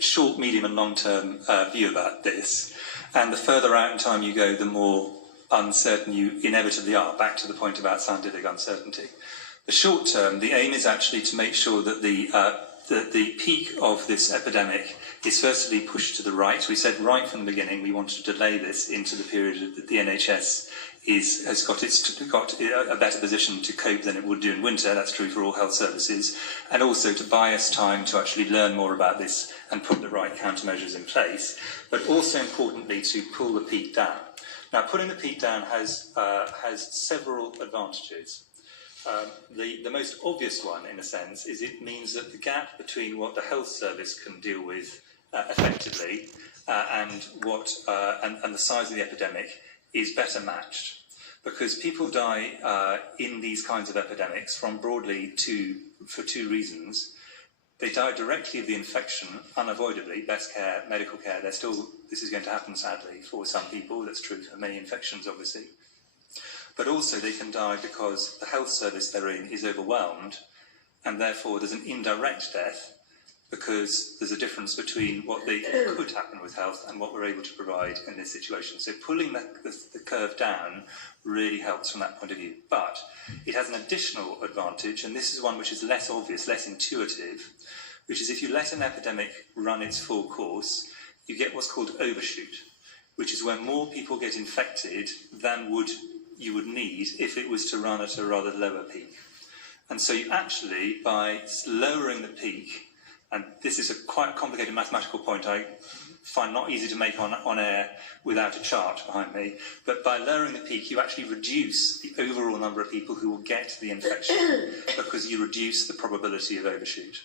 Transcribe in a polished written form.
short, medium and long-term view about this, and the further out in time you go, the more uncertain you inevitably are, back to the point about scientific uncertainty. The short term, the aim is actually to make sure that the peak of this epidemic is firstly pushed to the right. We said right from the beginning we wanted to delay this into the period that the NHS has got a better position to cope than it would do in winter. That's true for all health services, and also to buy us time to actually learn more about this and put the right countermeasures in place, but also importantly to pull the peak down. Now, pulling the peak down has several advantages. The most obvious one, in a sense, is it means that the gap between what the health service can deal with effectively and the size of the epidemic is better matched. Because people die in these kinds of epidemics for two reasons. They die directly of the infection, unavoidably, best care, medical care. This is going to happen, sadly, for some people. That's true for many infections, obviously. But also they can die because the health service they're in is overwhelmed, and therefore there's an indirect death, because there's a difference between what could happen with health and what we're able to provide in this situation. So pulling the curve down really helps from that point of view. But it has an additional advantage, and this is one which is less obvious, less intuitive, which is if you let an epidemic run its full course, you get what's called overshoot, which is where more people get infected than you would need if it was to run at a rather lower peak. And so you actually, by lowering the peak, and this is a quite complicated mathematical point I find not easy to make on air without a chart behind me, but by lowering the peak, you actually reduce the overall number of people who will get the infection because you reduce the probability of overshoot.